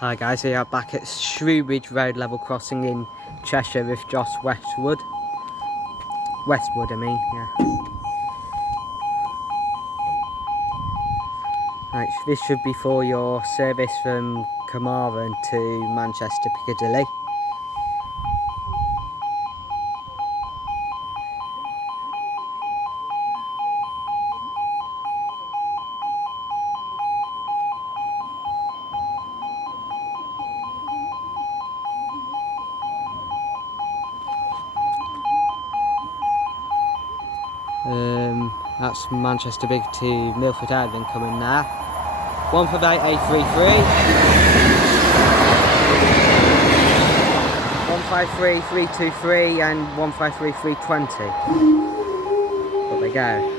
Hi guys, we are back at Shrewbridge Road level crossing in Cheshire with Joss Westwood. Westwood, I mean, yeah. Right, this should be for your service from Carmarthen to Manchester Piccadilly. That's Manchester Big to Milford Haven coming now. 158 153 323 and 153 320. Up they go.